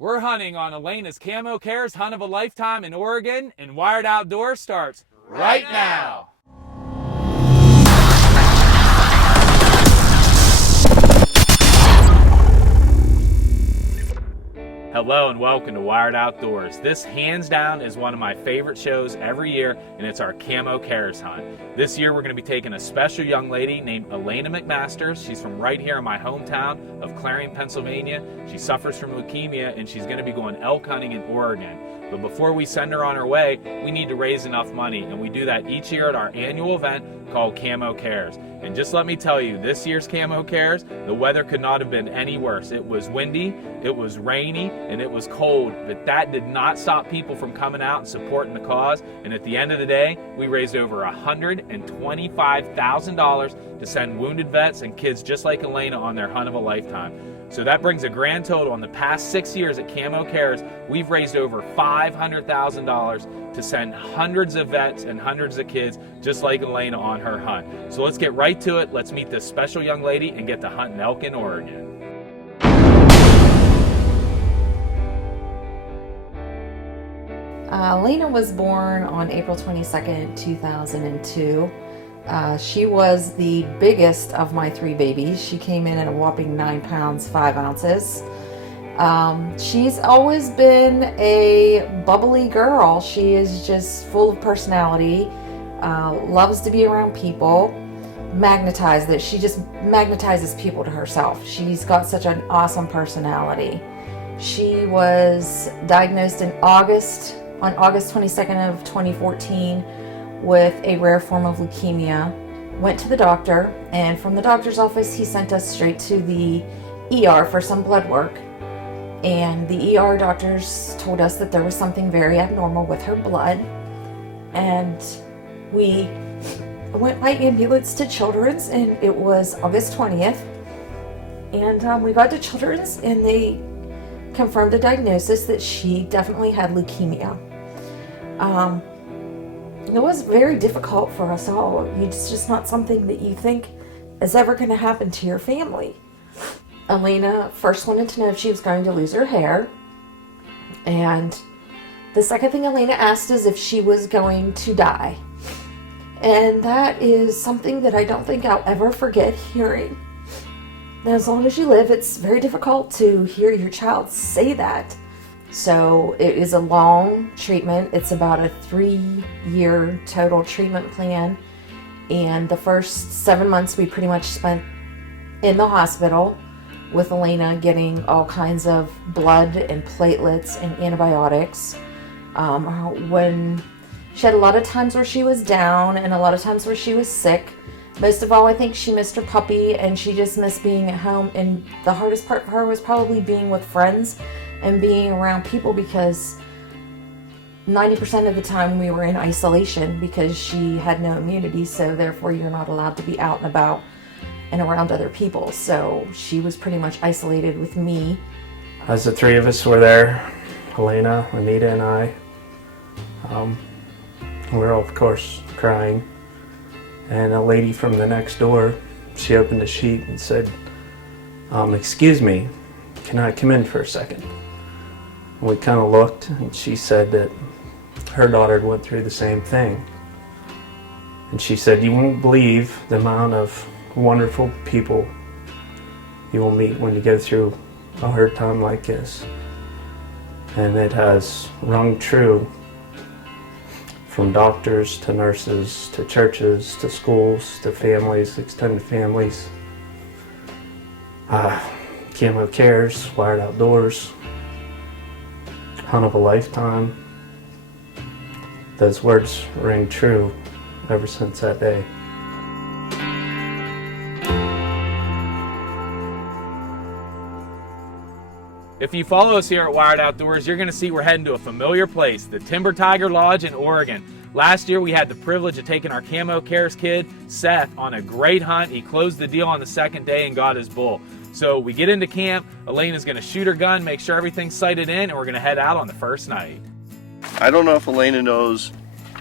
We're hunting on Alana's Camo Cares Hunt of a Lifetime in Oregon, and Wired Outdoors starts right now. Hello and welcome to Wired Outdoors. This hands down is one of my favorite shows every year, and it's our Camo Cares Hunt. This year we're going to be taking a special young lady named Alana McMasters. She's from right here in my hometown of Clarion, Pennsylvania. She suffers from leukemia and she's going to be going elk hunting in Oregon. But before we send her on her way, we need to raise enough money, and we do that each year at our annual event called Camo Cares. And just let me tell you, this year's Camo Cares, the weather could not have been any worse. It was windy, it was rainy, and it was cold, but that did not stop people from coming out and supporting the cause. And at the end of the day, we raised over $125,000 to send wounded vets and kids just like Alana on their hunt of a lifetime. So that brings a grand total. In the past 6 years at Camo Cares, we've raised over $500,000 to send hundreds of vets and hundreds of kids just like Alana on her hunt. So let's get right to it. Let's meet this special young lady and get to hunting elk in Oregon. Alana was born on April 22nd, 2002. She was the biggest of my three babies. She came in at a whopping 9 pounds, 5 ounces. She's always been a bubbly girl. She is just full of personality, loves to be around people, she just magnetizes people to herself. She's got such an awesome personality. She was diagnosed on August 22nd of 2014 with a rare form of leukemia. Went to the doctor, and from the doctor's office he sent us straight to the ER for some blood work. And the ER doctors told us that there was something very abnormal with her blood. And we went by ambulance to Children's, and it was August 20th. And we got to Children's, and they confirmed a diagnosis that she definitely had leukemia. It was very difficult for us all. It's just not something that you think is ever going to happen to your family. Alana first wanted to know if she was going to lose her hair. And the second thing Alana asked is if she was going to die. And that is something that I don't think I'll ever forget hearing. As long as you live, it's very difficult to hear your child say that. So it is a long treatment. It's about a 3-year total treatment plan. And the first 7 months we pretty much spent in the hospital with Alana getting all kinds of blood and platelets and antibiotics. When she had a lot of times where she was down and a lot of times where she was sick. Most of all, I think she missed her puppy and she just missed being at home. And the hardest part for her was probably being with friends and being around people, because 90% of the time we were in isolation because she had no immunity, so therefore you're not allowed to be out and about and around other people. So she was pretty much isolated with me. As the three of us were there, Alana, Anita, and I, we were all, of course, crying. And a lady from the next door, she opened the sheet and said, "Excuse me, can I come in for a second?" And we kind of looked, and she said that her daughter went through the same thing. And she said, "You won't believe the amount of wonderful people you will meet when you go through a hard time like this." And it has rung true, from doctors to nurses to churches to schools to families, extended families. Camo Cares, Wired Outdoors, Hunt of a Lifetime. Those words ring true ever since that day. If you follow us here at Wired Outdoors, you're going to see we're heading to a familiar place, the Timber Tiger Lodge in Oregon. Last year we had the privilege of taking our Camo Cares kid, Seth, on a great hunt. He closed the deal on the second day and got his bull. So we get into camp, Alana's going to shoot her gun, make sure everything's sighted in, and we're going to head out on the first night. I don't know if Alana knows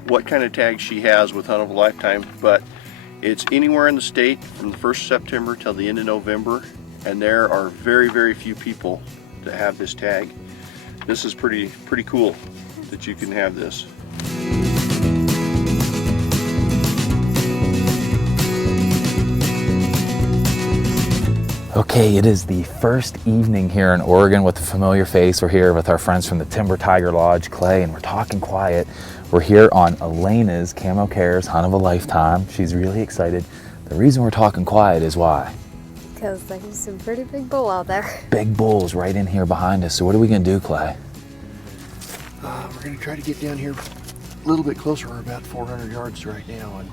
what kind of tag she has with Hunt of a Lifetime, but it's anywhere in the state from the 1st of September till the end of November, and there are very, very few people that have this tag. this is pretty cool that you can have this. Okay, it is the first evening here in Oregon with a familiar face. We're here with our friends from the Timber Tiger Lodge, Clay, and we're talking quiet. We're here on Alana's Camo Cares Hunt of a Lifetime. She's really excited. The reason we're talking quiet is why? Because there's some pretty big bull out there. Big bulls right in here behind us. So what are we gonna do, Clay? We're going to try to get down here a little bit closer. We're about 400 yards right now, and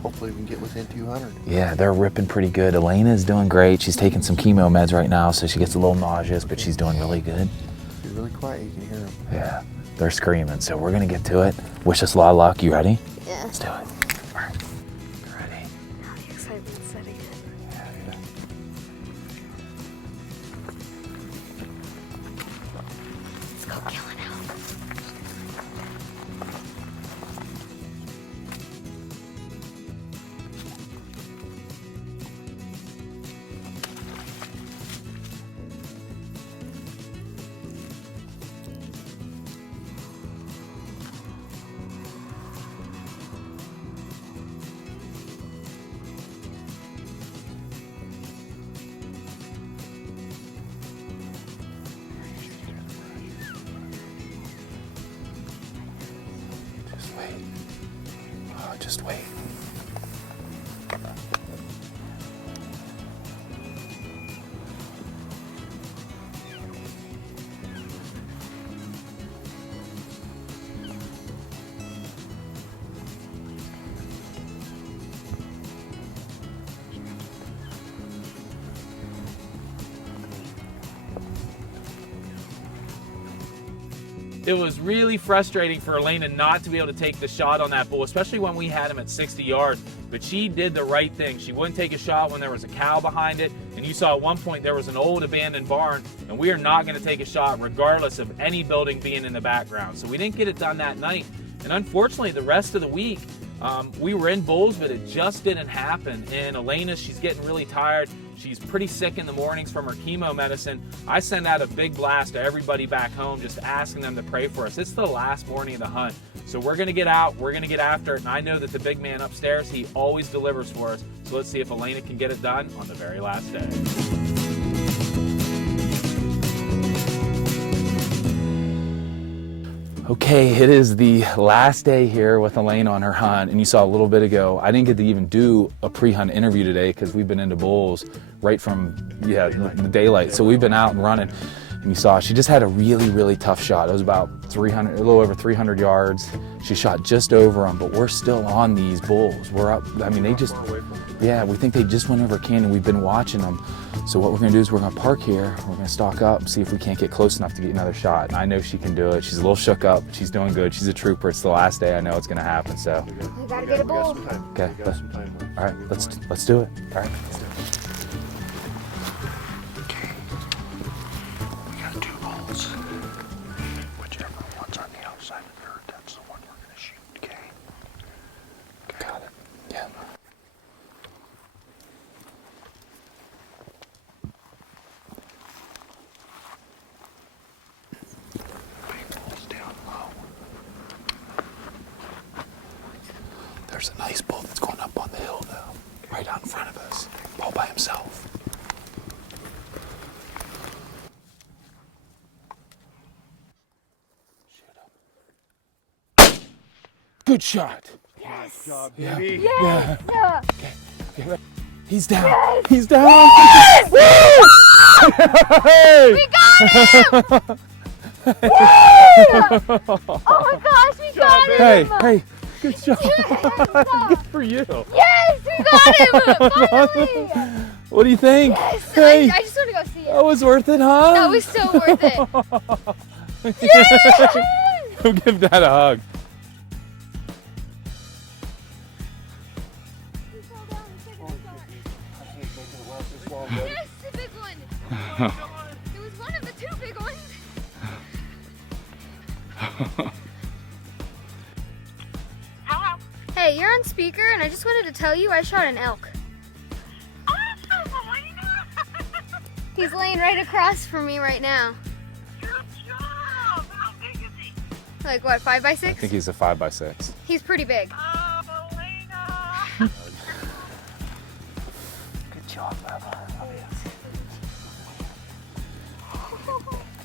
hopefully we can get within 200. Yeah, they're ripping pretty good. Elena's doing great. She's taking some chemo meds right now, so she gets a little nauseous, but she's doing really good. You're really quiet. You can hear them. Yeah, they're screaming. So we're gonna get to it. Wish us a lot of luck. You ready? Yeah. Let's do it. All right. You ready? Now the excitement's setting in. Yeah. Let's go killing out. Just wait. Oh, just wait. It was really frustrating for Elena not to be able to take the shot on that bull, especially when we had him at 60 yards. But she did the right thing. She wouldn't take a shot when there was a cow behind it. And you saw at one point there was an old abandoned barn, and we are not going to take a shot regardless of any building being in the background. So we didn't get it done that night. And unfortunately, the rest of the week, we were in bulls, but it just didn't happen. And Elena, she's getting really tired. She's pretty sick in the mornings from her chemo medicine. I send out a big blast to everybody back home, just asking them to pray for us. It's the last morning of the hunt. So we're gonna get out, we're gonna get after it, and I know that the big man upstairs, he always delivers for us. So let's see if Elena can get it done on the very last day. Okay, it is the last day here with Elena on her hunt, and you saw a little bit ago, I didn't get to even do a pre-hunt interview today because we've been into bulls right from the daylight. So we've been out and running, and you saw she just had a really tough shot. It was about a little over 300 yards. She shot just over them, but we're still on these bulls. We're up, I mean, they just, yeah, we think they just went over canyon. We've been watching them. So what we're gonna do is we're gonna park here, we're gonna stalk up, see if we can't get close enough to get another shot. And I know she can do it. She's a little shook up, but she's doing good. She's a trooper. It's the last day. I know it's gonna happen, so. We gotta get a bull. Okay, all right, let's do it. All right. Okay. We got 2 bulls. Whichever one's on the outside of the herd, that's the one we're gonna shoot, okay? Got it. Yeah. Big bull's down low. There's a nice bull that's going up on the hill, though, right out in front of us, all by himself. Shoot him. Good shot. Yes. Job, baby. Yes. Yeah. Okay, ready? He's down. Yes. He's down. Yes. Hey! We got him! Yes! Oh my gosh, we got him! Hey, good job. Yes. Good for you. Yes, we got him! Finally! What do you think? Yes, Hey, I just want to go see it. that was worth it, huh? That was so worth it. Yes! Go give that a hug. Yes, the big one. It was one of the 2 big ones. Hello. Hey, you're on speaker, and I just wanted to tell you I shot an elk. He's laying right across from me right now. You're Like what, 5 by 6? I think he's a 5 by 6. He's pretty big. Good job, Bubba.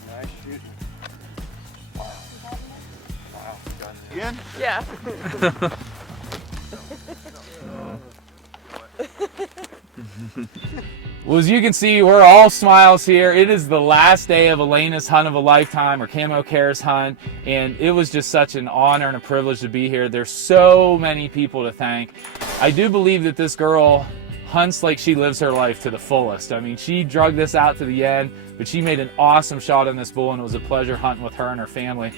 Nice shooting. Wow. Again? Yeah. Well, as you can see, we're all smiles here. It is the last day of Elena's hunt of a lifetime, or Camo Cares hunt, and it was just such an honor and a privilege to be here. There's so many people to thank. I do believe that this girl hunts like she lives her life to the fullest. I mean, she drug this out to the end, but she made an awesome shot on this bull, and it was a pleasure hunting with her and her family.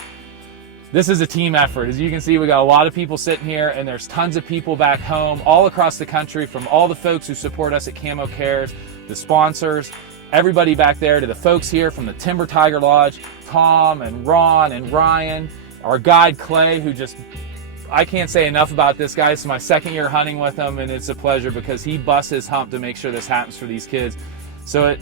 This is a team effort. As you can see, we got a lot of people sitting here, and there's tons of people back home all across the country, from all the folks who support us at Camo Cares, the sponsors, everybody back there, to the folks here from the Timber Tiger Lodge, Tom and Ron and Ryan, our guide Clay, who just, I can't say enough about this guy. It's my second year hunting with him, and it's a pleasure because he busts his hump to make sure this happens for these kids. So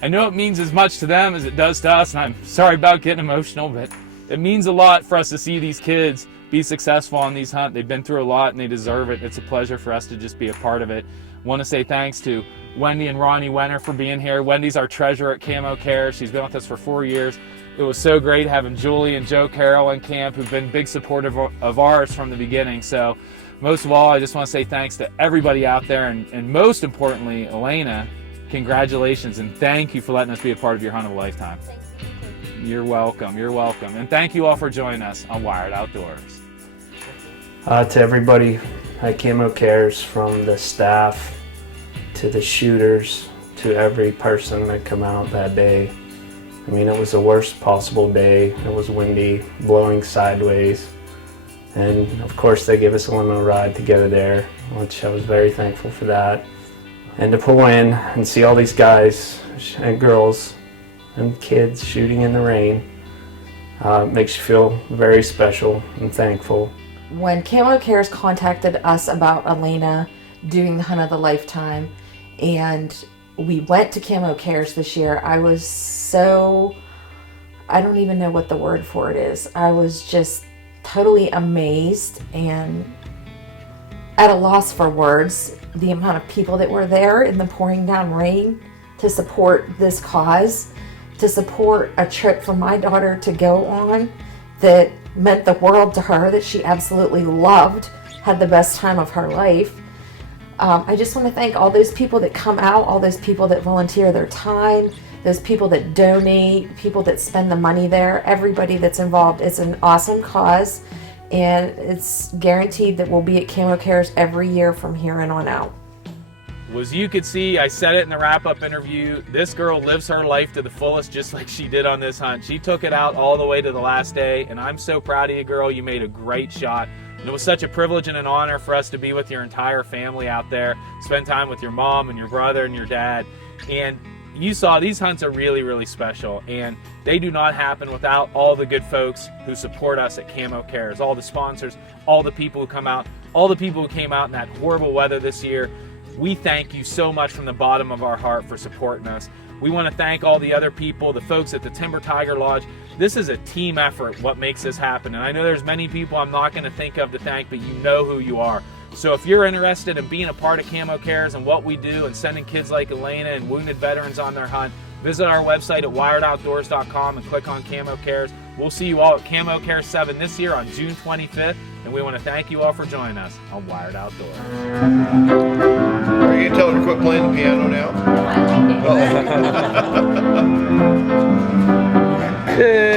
I know it means as much to them as it does to us, and I'm sorry about getting emotional, but it means a lot for us to see these kids be successful on these hunts. They've been through a lot and they deserve it. It's a pleasure for us to just be a part of it. Want to say thanks to Wendy and Ronnie Wenner for being here. Wendy's our treasurer at Camo Cares. She's been with us for 4 years. It was so great having Julie and Joe Carroll in camp, who've been big supporters of ours from the beginning. So most of all, I just want to say thanks to everybody out there, and most importantly, Elena, congratulations and thank you for letting us be a part of your hunt of a lifetime. You're welcome. You're welcome. And thank you all for joining us on Wired Outdoors. To everybody at Camo Cares, from the staff to the shooters to every person that come out that day. I mean, it was the worst possible day. It was windy, blowing sideways. And of course they gave us a limo ride to get there, which I was very thankful for that. And to pull in and see all these guys and girls and kids shooting in the rain makes you feel very special and thankful. When Camo Cares contacted us about Alana doing the hunt of the lifetime, and we went to Camo Cares this year, I was so, I don't even know what the word for it is. I was just totally amazed and at a loss for words, the amount of people that were there in the pouring down rain to support this cause, to support a trip for my daughter to go on that meant the world to her, that she absolutely loved, had the best time of her life. I just want to thank all those people that come out, all those people that volunteer their time, those people that donate, people that spend the money there, everybody that's involved. It's an awesome cause, and it's guaranteed that we'll be at Camo Cares every year from here on out. Well, as you could see, I said it in the wrap-up interview, this girl lives her life to the fullest just like she did on this hunt. She took it out all the way to the last day, and I'm so proud of you, girl. You made a great shot. And it was such a privilege and an honor for us to be with your entire family out there, spend time with your mom and your brother and your dad. And you saw these hunts are really, really special, and they do not happen without all the good folks who support us at Camo Cares, all the sponsors, all the people who come out, all the people who came out in that horrible weather this year. We thank you so much from the bottom of our heart for supporting us. We want to thank all the other people, the folks at the Timber Tiger Lodge. This is a team effort, what makes this happen. And I know there's many people I'm not going to think of to thank, but you know who you are. So if you're interested in being a part of Camo Cares and what we do and sending kids like Elena and wounded veterans on their hunt, visit our website at wiredoutdoors.com and click on Camo Cares. We'll see you all at Camo Cares 7 this year on June 25th, and we want to thank you all for joining us on Wired Outdoors. Are you going to tell her to quit playing the piano now? Hey!